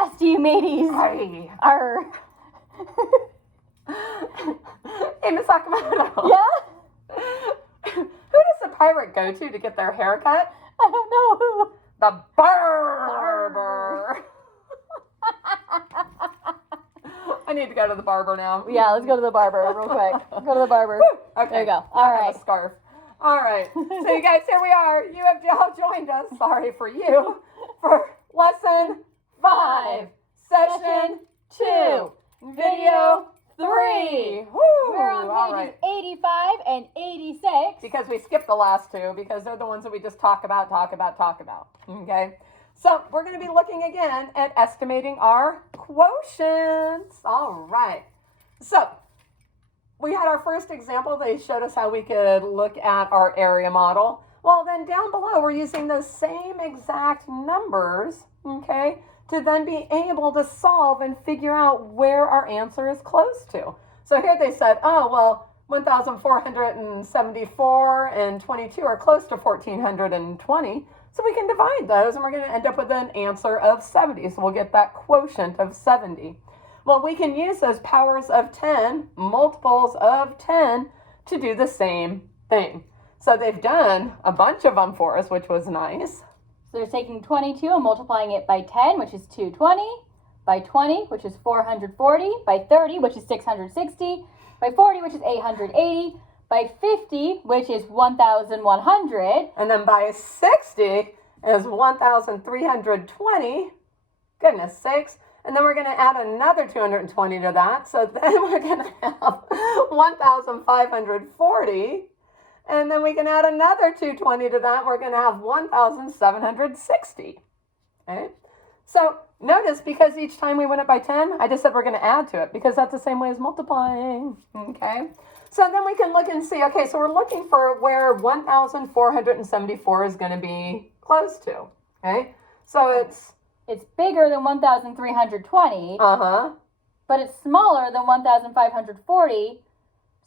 nasty mateys. Hey. Arr. Hey, Miss Sakamoto. Yeah? Who does the pirate go to get their haircut? I don't know who. The barber. I need to go to the barber now. Yeah, let's go to the barber real quick. Go to the barber. Okay. There you go. I All have right. a scarf. All right. So you guys, here we are. You have all joined us. Sorry for you. For lesson 5, session 2, video 3. Woo! We're on All pages right. 85 and 86. Because we skipped the last 2 because they're the ones that we just talk about. Okay? So we're going to be looking again at estimating our quotients. All right. So we had our first example. They showed us how we could look at our area model. Well, then down below, we're using those same exact numbers, okay, to then be able to solve and figure out where our answer is close to. So here they said, oh, well, 1,474 and 22 are close to 1,420. So we can divide those and we're going to end up with an answer of 70. So we'll get that quotient of 70. Well, we can use those powers of 10, multiples of 10, to do the same thing. So they've done a bunch of them for us, which was nice. So they're taking 22 and multiplying it by 10, which is 220, by 20, which is 440, by 30, which is 660, by 40, which is 880, by 50, which is 1,100. And then by 60 is 1,320. Goodness sakes. And then we're going to add another 220 to that. So then we're going to have 1,540. And then we can add another 220 to that. We're going to have 1,760. Okay? So notice, because each time we went up by 10, I just said we're going to add to it because that's the same way as multiplying. Okay? So then we can look and see, okay, so we're looking for where 1,474 is going to be close to. Okay? So it's bigger than 1,320, but it's smaller than 1,540.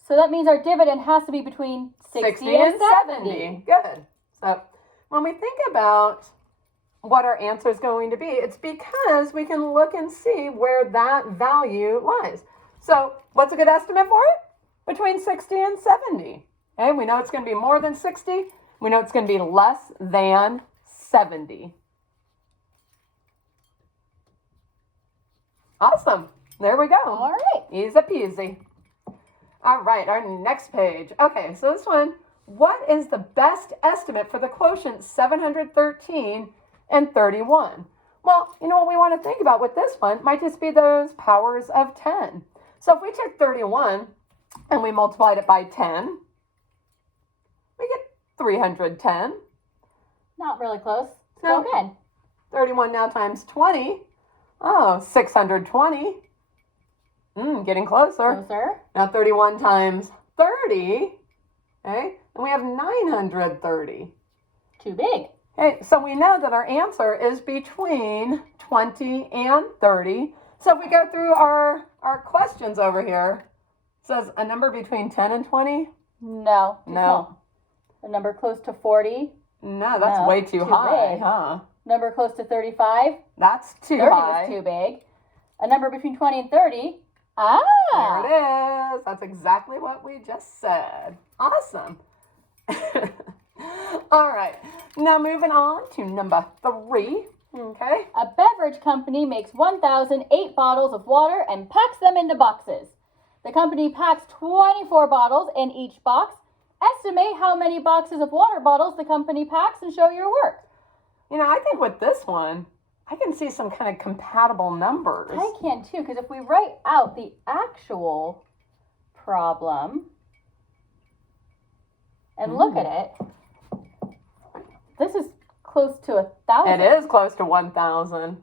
So that means our dividend has to be between 60 and 70. Good. So when we think about what our answer is going to be, it's because we can look and see where that value lies. So what's a good estimate for it? Between 60 and 70. Okay, we know it's going to be more than 60. We know it's going to be less than 70. Awesome. There we go. All right. Easy peasy. All right, our next page. Okay, so this one, what is the best estimate for the quotient 713 and 31? Well, you know what we want to think about with this one might just be those powers of 10. So if we took 31 and we multiplied it by 10, we get 310. Not really close. No. Go again. 31 now times 20. Oh, 620. Getting closer. Closer. Now 31 times 30, okay, and we have 930. Too big. Okay, so we know that our answer is between 20 and 30. So if we go through our questions over here, it says a number between 10 and 20? No. Too No. small. A number close to 40. No, that's No, way too too high, big. huh? Number close to 35. That's too 30 high. was too big. A number between 20 and 30. Ah. There it is. That's exactly what we just said. Awesome. All right. Now moving on to number 3. Okay. A beverage company makes 1,008 bottles of water and packs them into boxes. The company packs 24 bottles in each box. Estimate how many boxes of water bottles the company packs and show your work. You know, I think with this one, I can see some kind of compatible numbers. I can too, because if we write out the actual problem and look at it, this is close to 1,000. It is close to 1,000.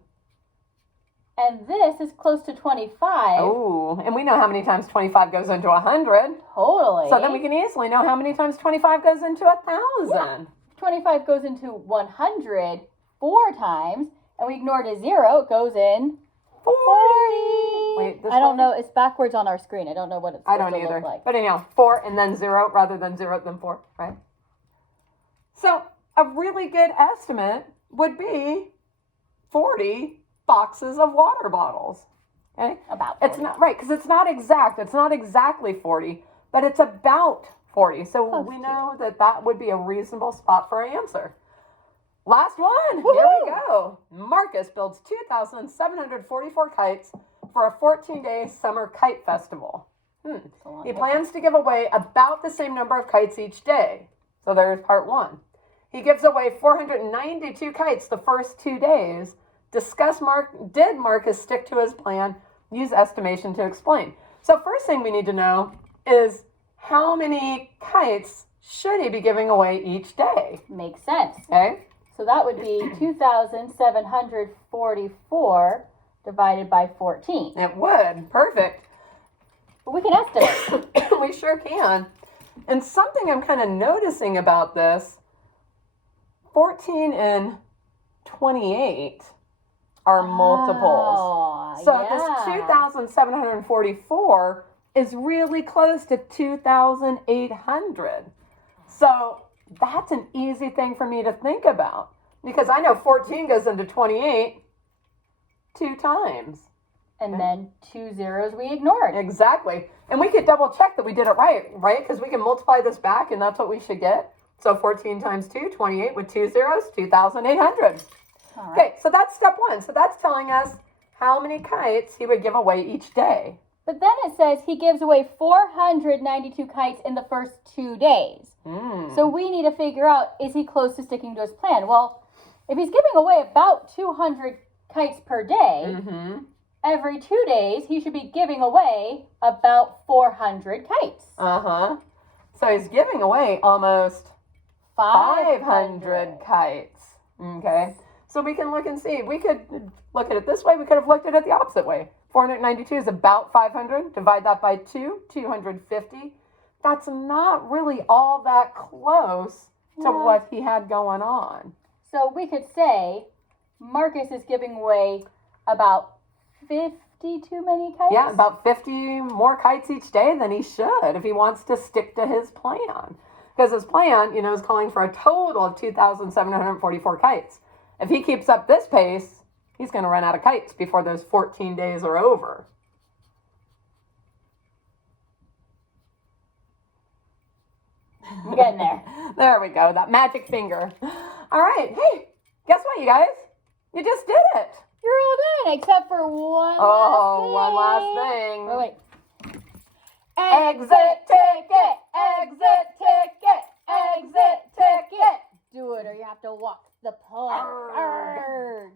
And this is close to 25. Oh, and we know how many times 25 goes into 100. Totally. So then we can easily know how many times 25 goes into 1,000. Yeah. 25 goes into 100 4 times, and we ignored a 0. It goes in 40. Wait, this I don't one? know. It's backwards on our screen. I don't know what it's I supposed don't to either. look like. But anyhow, 4 and then 0 rather than 0 then 4, right? So a really good estimate would be 40 boxes of water bottles. Okay? About It's 40. not right because it's not exact. It's not exactly 40, but it's about 40. So Close we to. know that that would be a reasonable spot for our answer. Last one. Here Woohoo! we go. Marcus builds 2,744 kites for a 14-day summer kite festival. It's a long He day. plans to give away about the same number of kites each day. So there's part one. He gives away 492 kites the first 2 days. Did Marcus stick to his plan? Use estimation to explain. So first thing we need to know is how many kites should he be giving away each day? Makes sense. Okay? So that would be 2,744 divided by 14. It would. Perfect. But we can estimate. We sure can. And something I'm kind of noticing about this, 14 and 28 are multiples. Oh, So yeah. this 2,744 is really close to 2,800. So that's an easy thing for me to think about because I know 14 goes into 28 2 times. And then 2 zeros we ignored. Exactly. And we could double check that we did it right? Because we can multiply this back and that's what we should get. So 14 times 2, 28 with 2 zeros, 2,800. All right. Okay, so that's step one. So that's telling us how many kites he would give away each day. But then it says he gives away 492 kites in the first 2 days. So we need to figure out, is he close to sticking to his plan? Well, if he's giving away about 200 kites per day, every 2 days he should be giving away about 400 kites. So he's giving away almost 500 kites. Okay. So we can look and see. We could look at it this way. We could have looked at it the opposite way. 492 is about 500. Divide that by 2, 250. That's not really all that close to No. what he had going on. So we could say Marcus is giving away about 50 too many kites. Yeah, about 50 more kites each day than he should if he wants to stick to his plan. Because his plan, is calling for a total of 2,744 kites. If he keeps up this pace, he's going to run out of kites before those 14 days are over. I'm getting there. There we go, that magic finger. All right, hey, guess what, you guys? You just did it. You're all done, except for one One last last thing. thing. Wait. Exit ticket, exit ticket, exit ticket. Do it or you have to walk the plank. Arrgh. Arrgh.